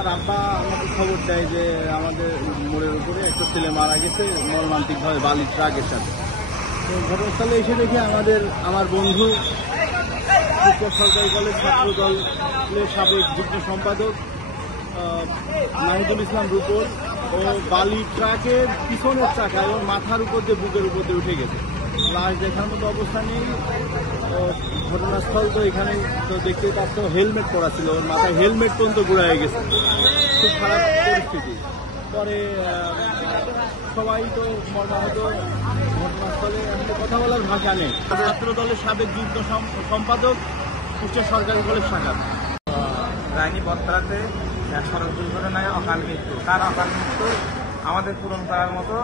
আমার আব্বা আমাকে খবর দেয় যে আমাদের মোড়ের উপরে একটা ছেলে মারা গেছে মর্মান্তিকভাবে বালির ট্রাকের সাথে। তো ঘটনাস্থলে এসে দেখি আমার বন্ধু সরকারি কলেজ ছাত্র দলের সাবেক যুগ্ম সম্পাদক নাহিদুল ইসলাম রূপল ও বালির ট্রাকের পিছনের চাকা এবং মাথার উপর দিয়ে বুকের উপর দিয়ে উঠে গেছে। লাশ দেখার মতো অবস্থা নেই। ঘটনাস্থল তো এখানে তো দেখতেই পাচ্ছ হেলমেট পরা ছিল, ওর মাথায় হেলমেট পর্যন্ত ঘুরে গেছে। খুব খারাপ পরিস্থিতি। পরে সবাই তো মর্মাহত। ঘটনাস্থলে কথা বলার ভাষা নেই। ছাত্র দলের সাবেক যুগ্ম সম্পাদক কুষ্টিয়া সরকারি কলেজ শাখা। রায়নি বটতলাতে সড়ক দুর্ঘটনায় অকাল মৃত্যু। তার অকাল মৃত্যু আমাদের পূরণ করার মতো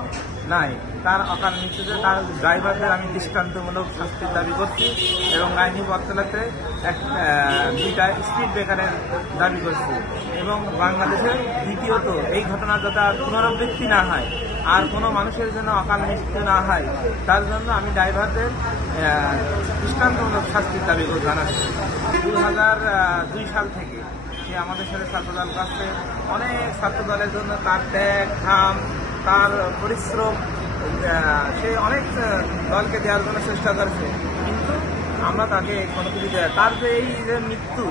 নাই। তার অকাল মৃত্যুতে তার ড্রাইভারদের আমি দৃষ্টান্তমূলক শাস্তির দাবি করছি এবং রায়নি বটতলাতে দুইটা স্পিড ব্রেকারের দাবি করছি এবং বাংলাদেশে দ্বিতীয়ত এই ঘটনা যাতে আর পুনরাবৃত্তি না হয়, আর কোনো মানুষের জন্য অকাল মৃত্যু না হয়, তার জন্য আমি ড্রাইভারদের দৃষ্টান্তমূলক শাস্তির দাবি জানাচ্ছি। 2002 সাল থেকে সে আমাদের সাথে ছাত্রদল করছে। অনেক ছাত্রদলের জন্য তার ত্যাগ, ঘাম, তার পরিশ্রম সে অনেক দলকে দেওয়ার জন্য চেষ্টা করছে, কিন্তু আমরা তাকে কোনো কিছু দেয়। তার যে এই যে মৃত্যু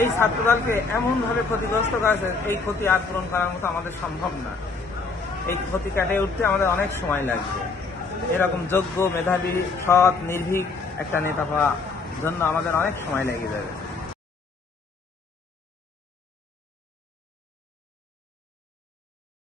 এই ছাত্রদলকে এমনভাবে ক্ষতিগ্রস্ত করেছে, এই ক্ষতি আর পূরণ করার মতো আমাদের সম্ভব না। এই ক্ষতি কাটিয়ে উঠতে আমাদের অনেক সময় লাগবে। এরকম যোগ্য, মেধাবী, সৎ, নির্ভীক একটা নেতা পাওয়ার জন্য আমাদের অনেক সময় লেগে যাবে।